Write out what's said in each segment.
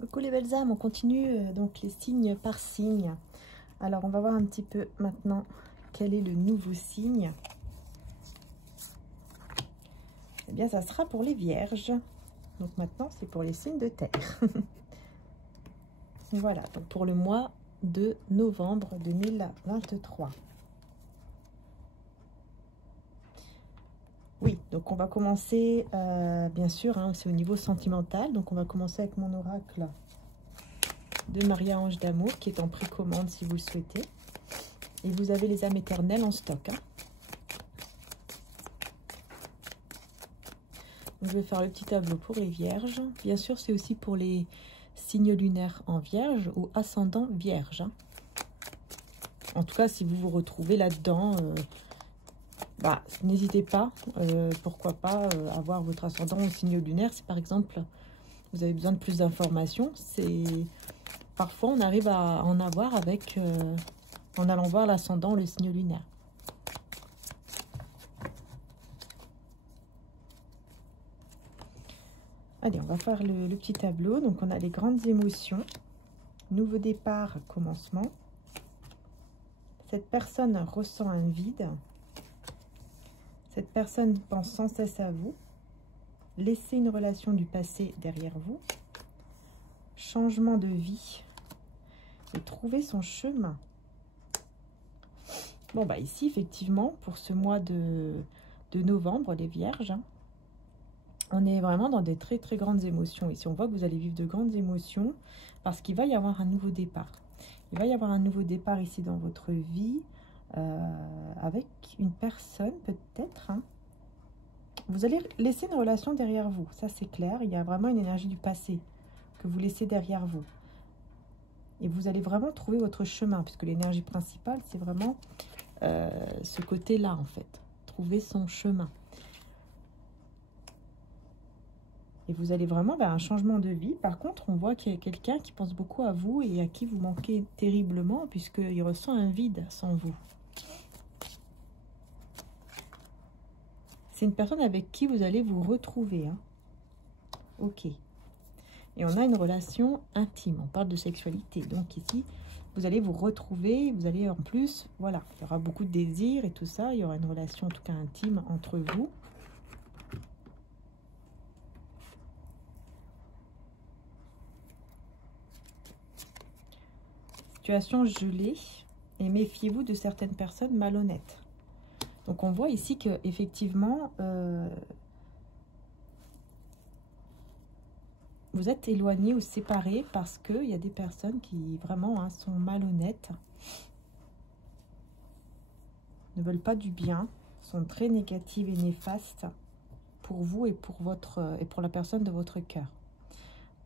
Coucou les belles âmes, on continue donc les signes par signe. Alors on va voir un petit peu maintenant quel est le nouveau signe. Eh bien ça sera pour les vierges. Donc maintenant c'est pour les signes de terre. Voilà, donc pour le mois de novembre 2023. Oui, donc on va commencer, bien sûr, hein, c'est au niveau sentimental. Donc on va commencer avec mon oracle de Maria-Ange d'amour qui est en précommande si vous le souhaitez. Et vous avez les âmes éternelles en stock. Hein. Donc, je vais faire le petit tableau pour les vierges. Bien sûr, c'est aussi pour les signes lunaires en vierge ou ascendant vierge. Hein. En tout cas, si vous vous retrouvez là-dedans... n'hésitez pas, pourquoi pas avoir votre ascendant au signe lunaire. Si par exemple vous avez besoin de plus d'informations, parfois on arrive à en avoir avec en allant voir l'ascendant, le signe lunaire. Allez, on va faire le petit tableau. Donc on a les grandes émotions, nouveau départ, commencement. Cette personne ressent un vide. Cette personne pense sans cesse à vous. Laissez une relation du passé derrière vous. Changement de vie. Et trouver son chemin. Bon, bah ici, effectivement, pour ce mois de novembre, les vierges, hein, on est vraiment dans des très, très grandes émotions. Ici, on voit que vous allez vivre de grandes émotions parce qu'il va y avoir un nouveau départ. Il va y avoir un nouveau départ ici dans votre vie. Avec une personne peut-être, hein. Vous allez laisser une relation derrière vous, ça c'est clair. Il y a vraiment une énergie du passé que vous laissez derrière vous et vous allez vraiment trouver votre chemin, puisque l'énergie principale c'est vraiment ce côté là en fait, trouver son chemin. Et vous allez vraiment vers un changement de vie. Par contre, on voit qu'il y a quelqu'un qui pense beaucoup à vous et à qui vous manquez terriblement, puisqu'il ressent un vide sans vous. C'est une personne avec qui vous allez vous retrouver. Hein. Ok. Et on a une relation intime. On parle de sexualité. Donc ici, vous allez vous retrouver. Vous allez en plus, voilà, il y aura beaucoup de désirs et tout ça. Il y aura une relation en tout cas intime entre vous. Situation gelée. Et méfiez-vous de certaines personnes malhonnêtes. Donc on voit ici que effectivement vous êtes éloigné ou séparé parce qu'il y a des personnes qui vraiment hein, sont malhonnêtes, ne veulent pas du bien, sont très négatives et néfastes pour vous et pour la personne de votre cœur.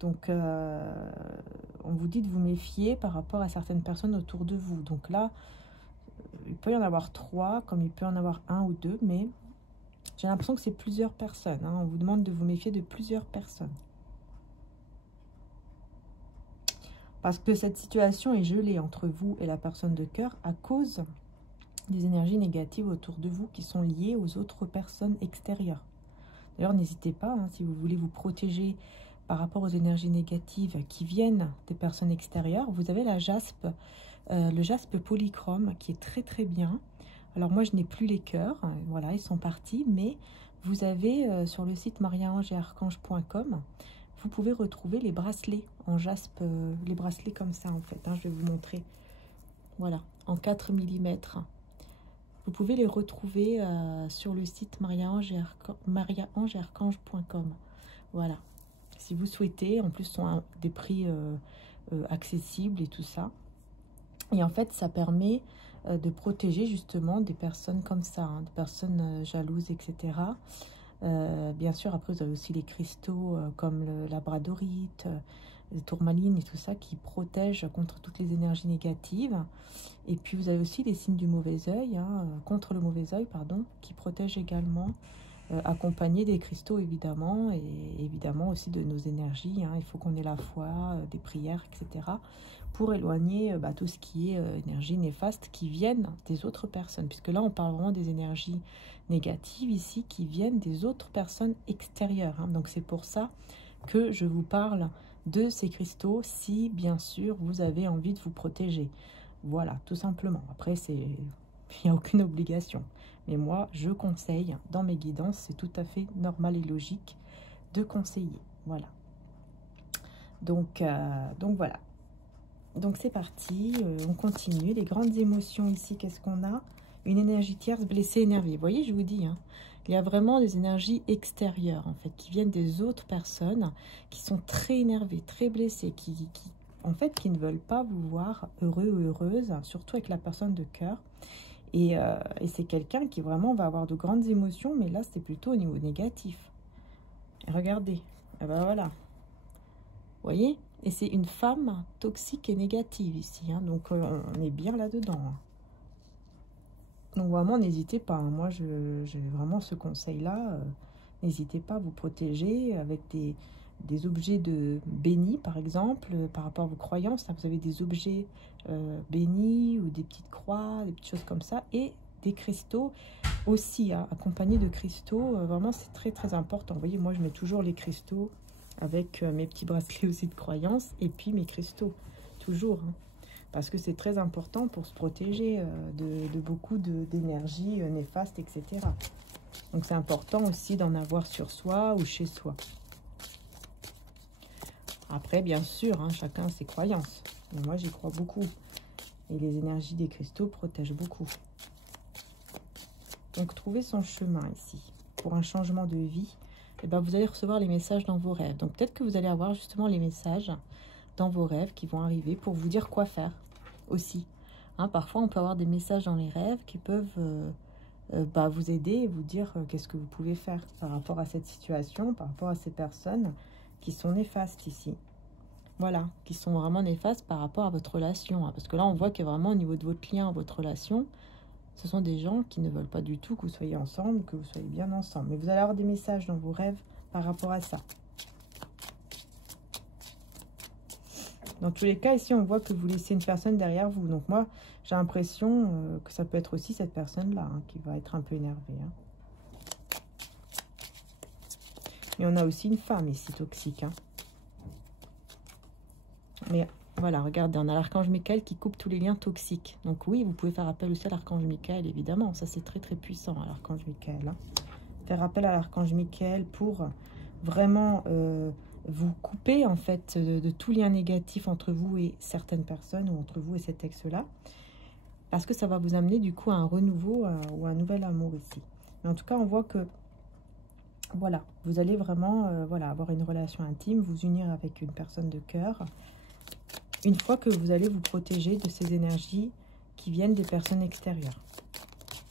Donc on vous dit de vous méfier par rapport à certaines personnes autour de vous. Donc là, il peut y en avoir 3, comme il peut y en avoir 1 ou 2, mais j'ai l'impression que c'est plusieurs personnes. Hein. On vous demande de vous méfier de plusieurs personnes. Parce que cette situation est gelée entre vous et la personne de cœur à cause des énergies négatives autour de vous qui sont liées aux autres personnes extérieures. D'ailleurs, n'hésitez pas, hein, si vous voulez vous protéger par rapport aux énergies négatives qui viennent des personnes extérieures, vous avez la jaspe. Le jaspe polychrome qui est très très bien. Alors moi je n'ai plus les cœurs, voilà ils sont partis, mais vous avez sur le site mariaangeetarchange.com, vous pouvez retrouver les bracelets en jaspe, les bracelets comme ça en fait, hein, je vais vous montrer, voilà, en 4 mm. Vous pouvez les retrouver sur le site mariaangeetarchange.com, voilà, si vous souhaitez, en plus sont à des prix accessibles et tout ça. Et en fait, ça permet de protéger justement des personnes comme ça, hein, des personnes jalouses, etc. Bien sûr, après, vous avez aussi les cristaux comme le labradorite, les tourmalines et tout ça qui protègent contre toutes les énergies négatives. Et puis, vous avez aussi les signes du mauvais œil, hein, contre le mauvais œil, pardon, qui protègent également, accompagnés des cristaux évidemment, et évidemment aussi de nos énergies. Hein. Il faut qu'on ait la foi, des prières, etc. pour éloigner tout ce qui est énergie néfaste qui viennent des autres personnes. Puisque là, on parle vraiment des énergies négatives ici qui viennent des autres personnes extérieures. Hein. Donc, c'est pour ça que je vous parle de ces cristaux si, bien sûr, vous avez envie de vous protéger. Voilà, tout simplement. Après, il n'y a aucune obligation. Mais moi, je conseille, dans mes guidances, c'est tout à fait normal et logique de conseiller. Voilà. Donc voilà. Donc c'est parti, on continue. Les grandes émotions ici, qu'est-ce qu'on a? Une énergie tierce blessée, énervée. Vous voyez, je vous dis, hein, il y a vraiment des énergies extérieures, en fait, qui viennent des autres personnes, qui sont très énervées, très blessées, en fait, qui ne veulent pas vous voir heureux ou heureuse, surtout avec la personne de cœur. Et c'est quelqu'un qui vraiment va avoir de grandes émotions, mais là, c'est plutôt au niveau négatif. Et regardez, et ben voilà. Vous voyez? Et c'est une femme toxique et négative ici, hein, donc on est bien là-dedans. Hein. Donc vraiment, n'hésitez pas. Hein. Moi, j'ai vraiment ce conseil-là. N'hésitez pas à vous protéger avec des objets bénis, par exemple, par rapport à vos croyances. Là, vous avez des objets bénis ou des petites croix, des petites choses comme ça. Et des cristaux aussi, hein, accompagnés de cristaux. Vraiment, c'est très, très important. Vous voyez, moi, je mets toujours les cristaux avec mes petits bracelets aussi de croyances. Et puis, mes cristaux, toujours, hein. Parce que c'est très important pour se protéger de beaucoup d'énergie néfaste, etc. Donc c'est important aussi d'en avoir sur soi ou chez soi. Après, bien sûr, hein, chacun a ses croyances. Mais moi, j'y crois beaucoup. Et les énergies des cristaux protègent beaucoup. Donc, trouver son chemin ici. Pour un changement de vie, eh ben, vous allez recevoir les messages dans vos rêves. Donc, peut-être que vous allez avoir justement les messages dans vos rêves qui vont arriver pour vous dire quoi faire aussi. Hein, parfois, on peut avoir des messages dans les rêves qui peuvent vous aider et vous dire qu'est-ce que vous pouvez faire par rapport à cette situation, par rapport à ces personnes qui sont néfastes ici. Voilà, qui sont vraiment néfastes par rapport à votre relation. Hein, parce que là, on voit que vraiment au niveau de votre lien, votre relation, ce sont des gens qui ne veulent pas du tout que vous soyez ensemble, que vous soyez bien ensemble. Mais vous allez avoir des messages dans vos rêves par rapport à ça. Dans tous les cas, ici, on voit que vous laissez une personne derrière vous. Donc moi, j'ai l'impression que ça peut être aussi cette personne-là hein, qui va être un peu énervée. Hein. Mais on a aussi une femme ici toxique. Hein. Mais voilà, regardez, on a l'archange Michael qui coupe tous les liens toxiques. Donc oui, vous pouvez faire appel aussi à l'archange Michael, évidemment. Ça, c'est très, très puissant, hein, l'archange Michael. Hein. Faire appel à l'archange Michael pour vraiment... vous couper en fait de tout lien négatif entre vous et certaines personnes ou entre vous et cet ex-là, parce que ça va vous amener du coup à un renouveau ou à un nouvel amour ici. Mais en tout cas, on voit que voilà, vous allez vraiment voilà, avoir une relation intime, vous unir avec une personne de cœur, une fois que vous allez vous protéger de ces énergies qui viennent des personnes extérieures.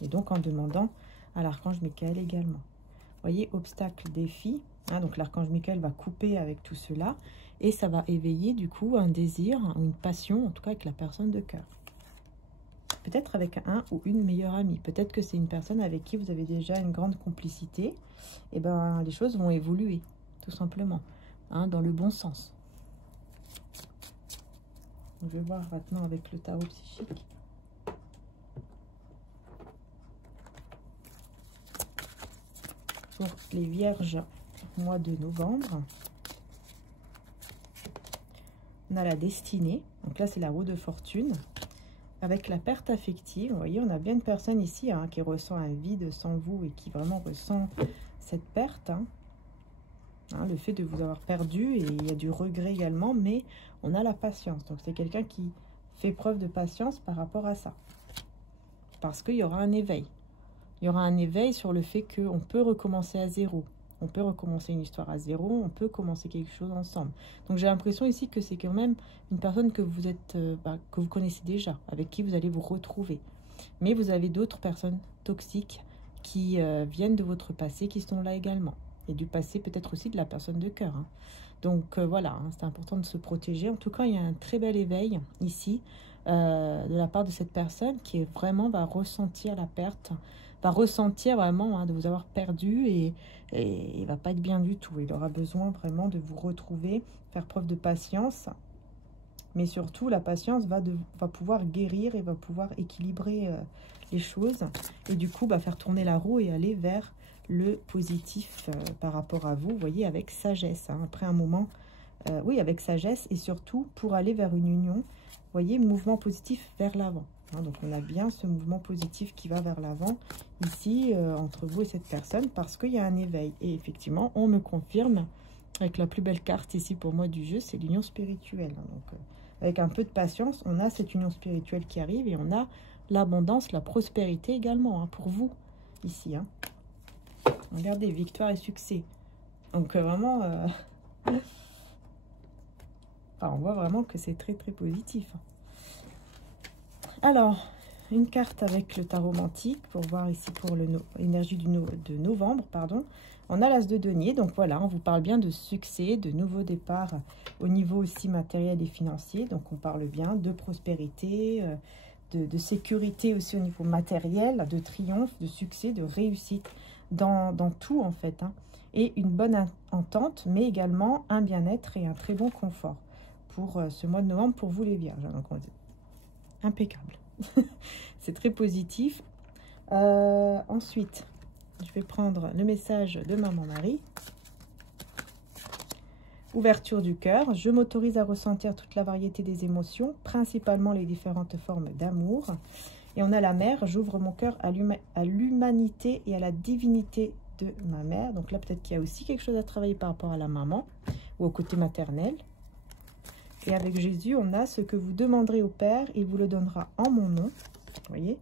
Et donc en demandant à l'archange Michael également. Vous voyez, obstacle, défi. Hein, donc l'archange Michael va couper avec tout cela et ça va éveiller du coup un désir, une passion, en tout cas avec la personne de cœur. Peut-être avec un ou une meilleure amie. Peut-être que c'est une personne avec qui vous avez déjà une grande complicité. Et ben les choses vont évoluer, tout simplement, hein, dans le bon sens. Je vais voir maintenant avec le tarot psychique. Pour les vierges, mois de novembre, on a la destinée, donc là c'est la roue de fortune, avec la perte affective. Vous voyez, on a bien une personne ici hein, qui ressent un vide sans vous et qui vraiment ressent cette perte, hein. Hein, le fait de vous avoir perdu, et il y a du regret également, mais on a la patience, donc c'est quelqu'un qui fait preuve de patience par rapport à ça, parce qu'il y aura un éveil. Il y aura un éveil sur le fait qu'on peut recommencer à zéro. On peut recommencer une histoire à zéro, on peut commencer quelque chose ensemble. Donc j'ai l'impression ici que c'est quand même une personne que vous êtes, que vous connaissez déjà, avec qui vous allez vous retrouver. Mais vous avez d'autres personnes toxiques qui viennent de votre passé, qui sont là également. Et du passé peut-être aussi de la personne de cœur. Hein. Donc voilà, hein, c'est important de se protéger. En tout cas, il y a un très bel éveil ici de la part de cette personne qui vraiment va ressentir la perte, va ressentir vraiment hein, de vous avoir perdu et il va pas être bien du tout. Il aura besoin vraiment de vous retrouver, faire preuve de patience. Mais surtout, la patience va pouvoir guérir et va pouvoir équilibrer les choses. Et du coup, faire tourner la roue et aller vers le positif par rapport à vous. Vous voyez, avec sagesse. Hein. Après un moment oui, avec sagesse et surtout pour aller vers une union. Vous voyez, mouvement positif vers l'avant. Hein, donc, on a bien ce mouvement positif qui va vers l'avant ici, entre vous et cette personne, parce qu'il y a un éveil. Et effectivement, on me confirme, avec la plus belle carte ici pour moi du jeu, c'est l'union spirituelle. Hein, donc, avec un peu de patience, on a cette union spirituelle qui arrive et on a l'abondance, la prospérité également, hein, pour vous, ici. Hein. Regardez, victoire et succès. Donc, vraiment... Enfin, on voit vraiment que c'est très, très positif. Alors, une carte avec le tarot mantique pour voir ici pour l'énergie de novembre, pardon. On a l'as de denier, donc voilà, on vous parle bien de succès, de nouveau départ au niveau aussi matériel et financier. Donc, on parle bien de prospérité, de sécurité aussi au niveau matériel, de triomphe, de succès, de réussite dans tout en fait. Hein. Et une bonne entente, mais également un bien-être et un très bon confort pour ce mois de novembre pour vous les vierges. Donc, impeccable. C'est très positif. Ensuite, je vais prendre le message de Maman Marie. Ouverture du cœur. Je m'autorise à ressentir toute la variété des émotions, principalement les différentes formes d'amour. Et on a la mère. J'ouvre mon cœur à l'humanité et à la divinité de ma mère. Donc là, peut-être qu'il y a aussi quelque chose à travailler par rapport à la maman ou au côté maternel. Et avec Jésus, on a ce que vous demanderez au Père, il vous le donnera en mon nom. Vous voyez?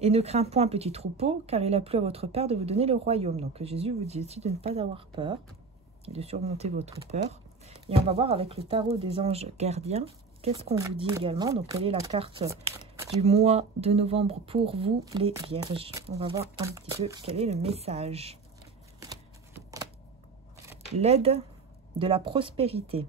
Et ne crains point, petit troupeau, car il a plu à votre Père de vous donner le royaume. Donc Jésus vous dit aussi de ne pas avoir peur, et de surmonter votre peur. Et on va voir avec le tarot des anges gardiens, qu'est-ce qu'on vous dit également. Donc quelle est la carte du mois de novembre pour vous, les vierges? On va voir un petit peu quel est le message. L'aide de la prospérité.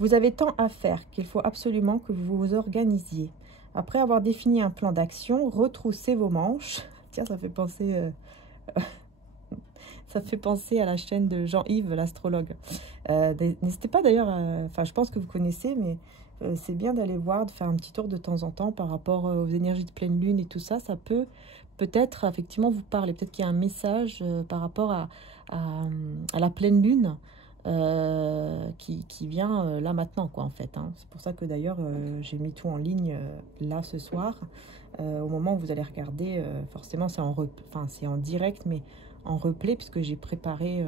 Vous avez tant à faire qu'il faut absolument que vous vous organisiez. Après avoir défini un plan d'action, retroussez vos manches. Tiens, ça fait penser à la chaîne de Jean-Yves, l'astrologue. N'hésitez pas d'ailleurs, enfin je pense que vous connaissez, mais c'est bien d'aller voir, de faire un petit tour de temps en temps par rapport aux énergies de pleine lune et tout ça. Ça peut peut-être effectivement vous parler. Peut-être qu'il y a un message par rapport à la pleine lune. Qui vient là maintenant quoi en fait hein. C'est pour ça que d'ailleurs j'ai mis tout en ligne là ce soir au moment où vous allez regarder forcément c'est en direct mais en replay puisque j'ai préparé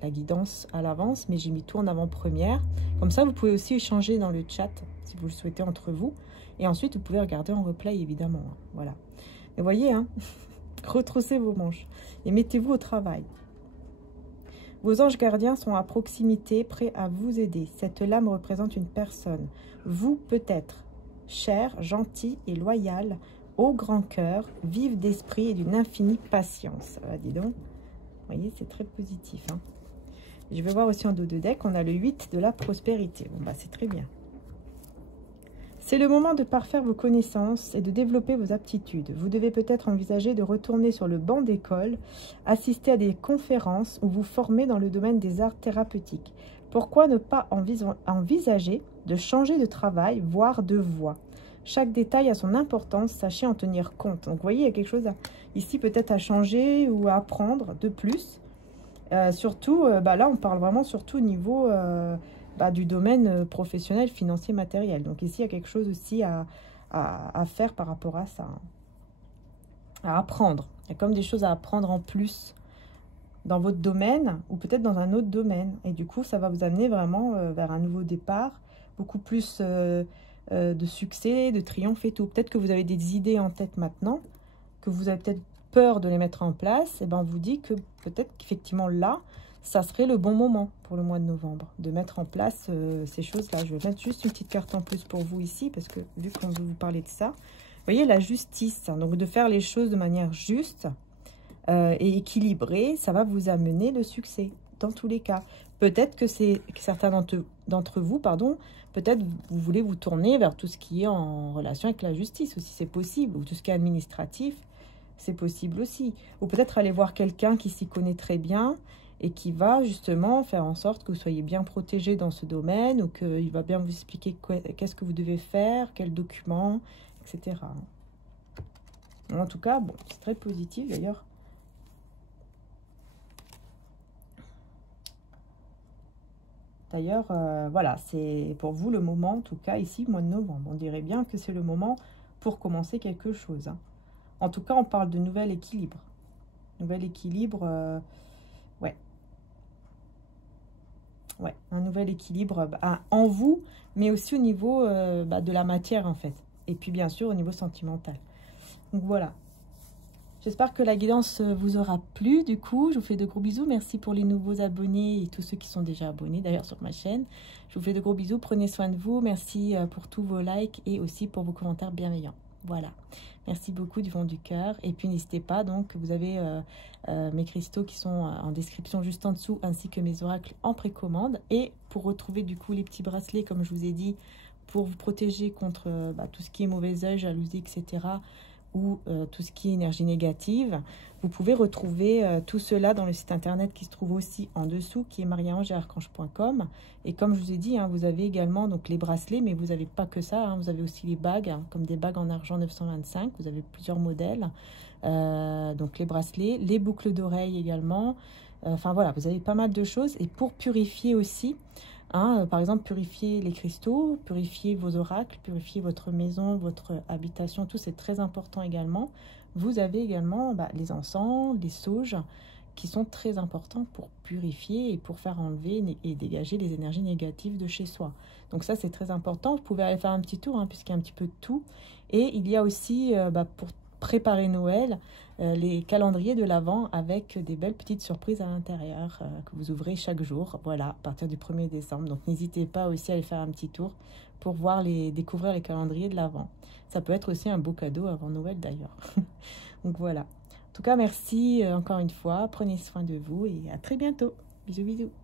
la guidance à l'avance mais j'ai mis tout en avant-première comme ça vous pouvez aussi échanger dans le chat si vous le souhaitez entre vous et ensuite vous pouvez regarder en replay évidemment hein. Voilà mais voyez hein retroussez vos manches et mettez-vous au travail. Vos anges gardiens sont à proximité, prêts à vous aider. Cette lame représente une personne. Vous, peut-être, cher, gentil et loyal, au grand cœur, vive d'esprit et d'une infinie patience. Dis donc, vous voyez, c'est très positif. Hein. Je vais voir aussi en dos de deck, on a le 8 de la prospérité. Bon, bah, c'est très bien. C'est le moment de parfaire vos connaissances et de développer vos aptitudes. Vous devez peut-être envisager de retourner sur le banc d'école, assister à des conférences ou vous former dans le domaine des arts thérapeutiques. Pourquoi ne pas envisager de changer de travail, voire de voie? Chaque détail a son importance, sachez en tenir compte. Donc vous voyez, il y a quelque chose ici peut-être à changer ou à apprendre de plus. Surtout, là on parle vraiment surtout au niveau... du domaine professionnel, financier, matériel. Donc ici, il y a quelque chose aussi à faire par rapport à ça. À apprendre. Il y a comme des choses à apprendre en plus dans votre domaine ou peut-être dans un autre domaine. Et du coup, ça va vous amener vraiment vers un nouveau départ, beaucoup plus de succès, de triomphe et tout. Peut-être que vous avez des idées en tête maintenant, que vous avez peut-être peur de les mettre en place. Et ben, on vous dit que peut-être qu'effectivement là, ça serait le bon moment pour le mois de novembre, de mettre en place ces choses-là. Je vais mettre juste une petite carte en plus pour vous ici, parce que vu qu'on veut vous parler de ça, vous voyez la justice, hein, donc de faire les choses de manière juste et équilibrée, ça va vous amener le succès, dans tous les cas. Peut-être que certains d'entre vous, peut-être vous voulez vous tourner vers tout ce qui est en relation avec la justice aussi, c'est possible, ou tout ce qui est administratif, c'est possible aussi. Ou peut-être aller voir quelqu'un qui s'y connaît très bien, et qui va justement faire en sorte que vous soyez bien protégé dans ce domaine ou qu'il va bien vous expliquer qu'est-ce que vous devez faire, quels documents, etc. En tout cas, bon, c'est très positif d'ailleurs. D'ailleurs, voilà, c'est pour vous le moment, en tout cas ici, mois de novembre. On dirait bien que c'est le moment pour commencer quelque chose. Hein. En tout cas, on parle de nouvel équilibre. Nouvel équilibre, ouais. Ouais, un nouvel équilibre en vous, mais aussi au niveau de la matière, en fait. Et puis, bien sûr, au niveau sentimental. Donc, voilà. J'espère que la guidance vous aura plu. Du coup, je vous fais de gros bisous. Merci pour les nouveaux abonnés et tous ceux qui sont déjà abonnés, d'ailleurs, sur ma chaîne. Je vous fais de gros bisous. Prenez soin de vous. Merci pour tous vos likes et aussi pour vos commentaires bienveillants. Voilà. Merci beaucoup du fond du cœur. Et puis, n'hésitez pas. Donc, vous avez mes cristaux qui sont en description juste en dessous, ainsi que mes oracles en précommande. Et pour retrouver, du coup, les petits bracelets, comme je vous ai dit, pour vous protéger contre tout ce qui est mauvais œil, jalousie, etc., ou tout ce qui est énergie négative, vous pouvez retrouver tout cela dans le site internet qui se trouve aussi en dessous, qui est mariaangearchange.com. Et comme je vous ai dit, hein, vous avez également donc les bracelets, mais vous n'avez pas que ça, hein, vous avez aussi les bagues, hein, comme des bagues en argent 925, vous avez plusieurs modèles, donc les bracelets, les boucles d'oreilles également, enfin voilà, vous avez pas mal de choses. Et pour purifier aussi, hein, par exemple, purifier les cristaux, purifier vos oracles, purifier votre maison, votre habitation, tout c'est très important également. Vous avez également les encens, les sauges, qui sont très importants pour purifier et pour faire enlever et dégager les énergies négatives de chez soi. Donc ça, c'est très important. Vous pouvez aller faire un petit tour, hein, puisqu'il y a un petit peu de tout. Et il y a aussi, pour préparer Noël, les calendriers de l'Avent avec des belles petites surprises à l'intérieur que vous ouvrez chaque jour, voilà, à partir du 1er décembre. Donc n'hésitez pas aussi à aller faire un petit tour pour voir découvrir les calendriers de l'Avent. Ça peut être aussi un beau cadeau avant Noël d'ailleurs. Donc voilà. En tout cas, merci encore une fois. Prenez soin de vous et à très bientôt. Bisous, bisous.